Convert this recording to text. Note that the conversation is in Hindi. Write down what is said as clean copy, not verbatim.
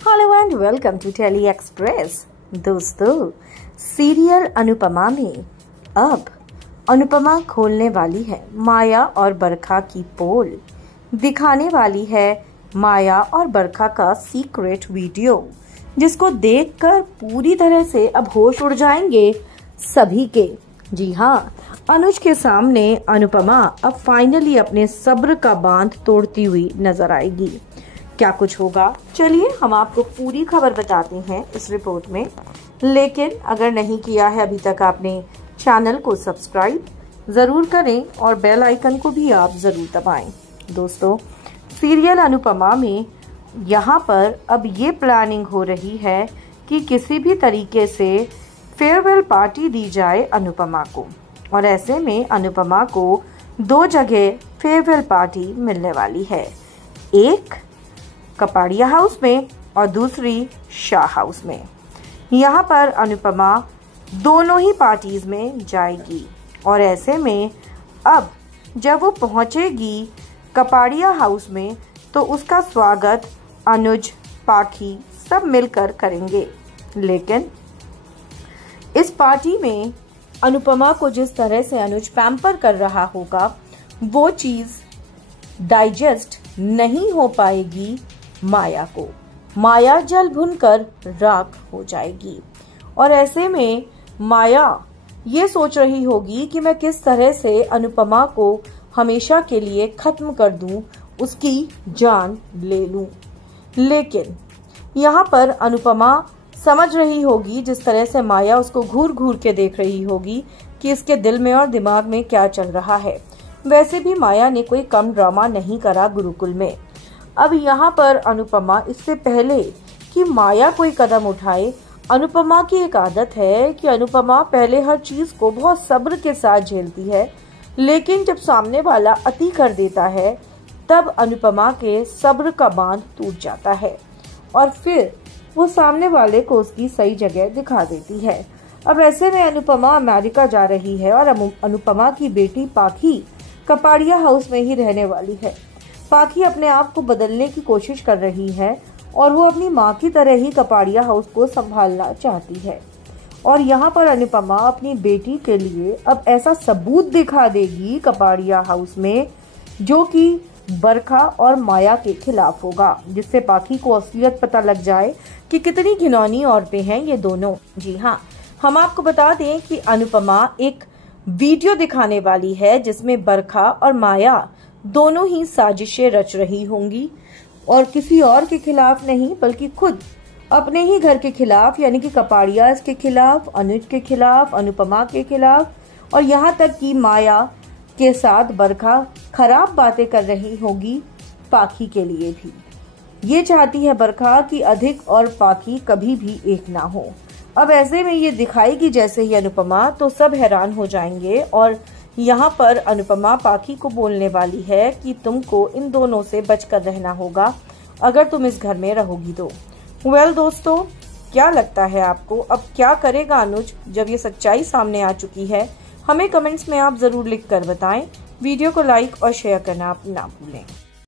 Hello and welcome to Tele Express. दोस्तों, सीरियल अनुपमा में अब अनुपमा खोलने वाली है माया और बरखा की पोल, दिखाने वाली है माया और बरखा का सीक्रेट वीडियो, जिसको देखकर पूरी तरह से अब होश उड़ जाएंगे सभी के। जी हाँ, अनुज के सामने अनुपमा अब फाइनली अपने सब्र का बांध तोड़ती हुई नजर आएगी। क्या कुछ होगा, चलिए हम आपको पूरी खबर बताते हैं इस रिपोर्ट में। लेकिन अगर नहीं किया है अभी तक आपने चैनल को सब्सक्राइब जरूर करें और बेल आइकन को भी आप जरूर दबाएं। दोस्तों, सीरियल अनुपमा में यहाँ पर अब ये प्लानिंग हो रही है कि किसी भी तरीके से फेयरवेल पार्टी दी जाए अनुपमा को, और ऐसे में अनुपमा को दो जगह फेयरवेल पार्टी मिलने वाली है, एक कपाड़िया हाउस में और दूसरी शाह हाउस में। यहाँ पर अनुपमा दोनों ही पार्टीज में जाएगी, और ऐसे में अब जब वो पहुँचेगी कपाड़िया हाउस में तो उसका स्वागत अनुज, पाखी सब मिलकर करेंगे। लेकिन इस पार्टी में अनुपमा को जिस तरह से अनुज पैम्पर कर रहा होगा वो चीज डाइजेस्ट नहीं हो पाएगी माया को। माया जल भुनकर राख हो जाएगी, और ऐसे में माया ये सोच रही होगी कि मैं किस तरह से अनुपमा को हमेशा के लिए खत्म कर दूं, उसकी जान ले लूं। लेकिन यहाँ पर अनुपमा समझ रही होगी, जिस तरह से माया उसको घूर घूर के देख रही होगी कि इसके दिल में और दिमाग में क्या चल रहा है। वैसे भी माया ने कोई कम ड्रामा नहीं करा गुरुकुल में। अब यहाँ पर अनुपमा, इससे पहले कि माया कोई कदम उठाए, अनुपमा की एक आदत है कि अनुपमा पहले हर चीज को बहुत सब्र के साथ झेलती है, लेकिन जब सामने वाला अति कर देता है तब अनुपमा के सब्र का बांध टूट जाता है और फिर वो सामने वाले को उसकी सही जगह दिखा देती है। अब ऐसे में अनुपमा अमेरिका जा रही है और अनुपमा की बेटी पाखी कपाड़िया हाउस में ही रहने वाली है। पाखी अपने आप को बदलने की कोशिश कर रही है और वो अपनी माँ की तरह ही कपाड़िया हाउस को संभालना चाहती है। और यहाँ पर अनुपमा अपनी बेटी के लिए अब ऐसा सबूत दिखा देगी कपाड़िया हाउस में, जो कि बरखा और माया के खिलाफ होगा, जिससे पाखी को असलियत पता लग जाए कि कितनी घिनौनी औरतें हैं ये दोनों। जी हाँ, हम आपको बता दें कि अनुपमा एक वीडियो दिखाने वाली है जिसमें बरखा और माया दोनों ही साजिशें रच रही होंगी, और किसी और के खिलाफ नहीं बल्कि खुद अपने ही घर के खिलाफ, यानी कि कपाड़िया के खिलाफ, अनुज के खिलाफ, अनुपमा के खिलाफ, और यहाँ तक कि माया के साथ बरखा खराब बातें कर रही होगी पाखी के लिए भी। ये चाहती है बरखा कि अधिक और पाखी कभी भी एक ना हो। अब ऐसे में ये दिखाएगी जैसे ही अनुपमा तो सब हैरान हो जाएंगे, और यहाँ पर अनुपमा पाखी को बोलने वाली है कि तुमको इन दोनों से बचकर रहना होगा अगर तुम इस घर में रहोगी तो। वेल दोस्तों, क्या लगता है आपको, अब क्या करेगा अनुज जब ये सच्चाई सामने आ चुकी है? हमें कमेंट्स में आप जरूर लिख कर बताएं। वीडियो को लाइक और शेयर करना आप ना भूलें।